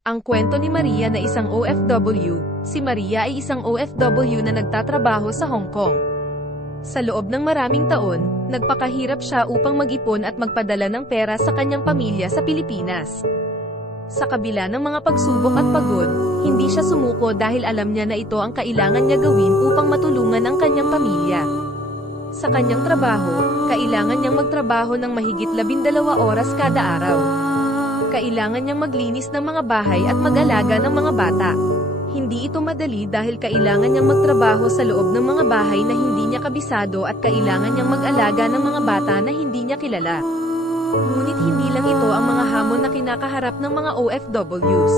Ang kwento ni Maria na isang OFW. Si Maria ay isang OFW na nagtatrabaho sa Hong Kong. Sa loob ng maraming taon, nagpakahirap siya upang mag-ipon at magpadala ng pera sa kanyang pamilya sa Pilipinas. Sa kabila ng mga pagsubok at pagod, hindi siya sumuko dahil alam niya na ito ang kailangan niya gawin upang matulungan ang kanyang pamilya. Sa kanyang trabaho, kailangan niyang magtrabaho ng mahigit 12 oras kada araw. Kailangan niyang maglinis ng mga bahay at mag-alaga ng mga bata. Hindi ito madali dahil kailangan niyang magtrabaho sa loob ng mga bahay na hindi niya kabisado at kailangan niyang mag-alaga ng mga bata na hindi niya kilala. Ngunit hindi lang ito ang mga hamon na kinakaharap ng mga OFWs.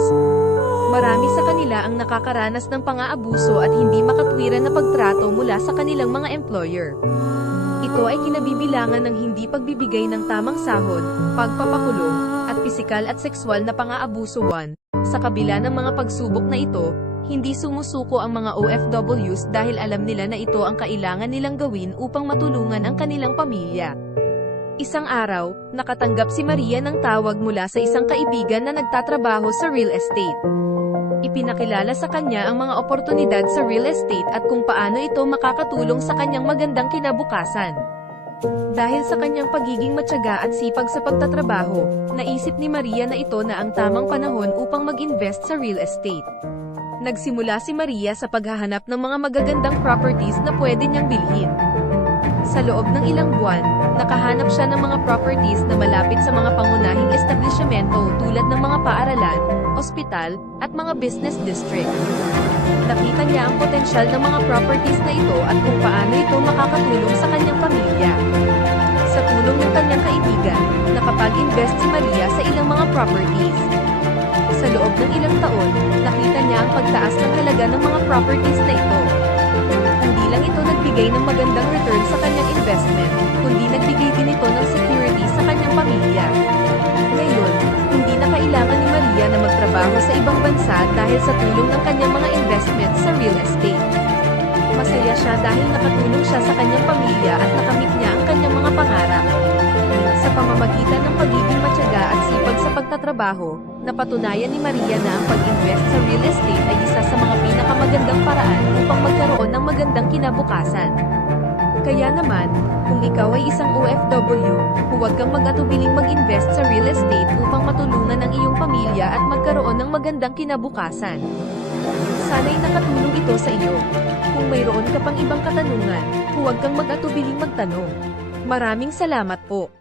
Marami sa kanila ang nakakaranas ng pang-aabuso at hindi makatwiran na pagtrato mula sa kanilang mga employer. Ito ay kinabibilangan ng hindi pagbibigay ng tamang sahod, pagpapakulong, at pisikal at sexual na pang-aabuso. Sa kabila ng mga pagsubok na ito, hindi sumusuko ang mga OFWs dahil alam nila na ito ang kailangan nilang gawin upang matulungan ang kanilang pamilya. Isang araw, nakatanggap si Maria ng tawag mula sa isang kaibigan na nagtatrabaho sa real estate. Ipinakilala sa kanya ang mga oportunidad sa real estate at kung paano ito makakatulong sa kanyang magandang kinabukasan. Dahil sa kanyang pagiging matyaga at sipag sa pagtatrabaho, naisip ni Maria na ito na ang tamang panahon upang mag-invest sa real estate. Nagsimula si Maria sa paghahanap ng mga magagandang properties na pwede niyang bilhin. Sa loob ng ilang buwan, nakahanap siya ng mga properties na malapit sa mga pangunahing establishmento tulad ng mga paaralan, ospital, at mga business district. Nakita niya ang potensyal ng mga properties na ito at kung paano ito makakatulong sa kanyang pamilya. Sa tulong ng kanyang kaibigan, nakapag-invest si Maria sa ilang mga properties. Sa loob ng ilang taon, nakita niya ang pagtaas ng halaga ng mga properties na ito. Hindi lang ito nagbigay ng magandang return sa kanyang investment, kundi nagbigay din ito ng security sa kanyang pamilya. Ngayon, hindi na kailangan ni Maria na magtrabaho sa ibang bansa dahil sa tulong ng kanyang mga investment sa real estate. Masaya siya dahil nakatulong siya sa kanyang pamilya at nakamit niya ang kanyang mga pangarap. Sa pamamagitan ng pagiging matyaga at sipag sa pagtatrabaho, napatunayan ni Maria na ang pag-invest sa real estate ay isa sa mga pinakamagandang paraan upang magkaroon ng magandang kinabukasan. Kaya naman, kung ikaw ay isang OFW, huwag kang mag-atubiling mag-invest sa real estate upang matulungan ang iyong pamilya at magkaroon ng magandang kinabukasan. Sana'y nakatulong ito sa iyo. Kung mayroon ka pang ibang katanungan, huwag kang mag-atubiling magtanong. Maraming salamat po.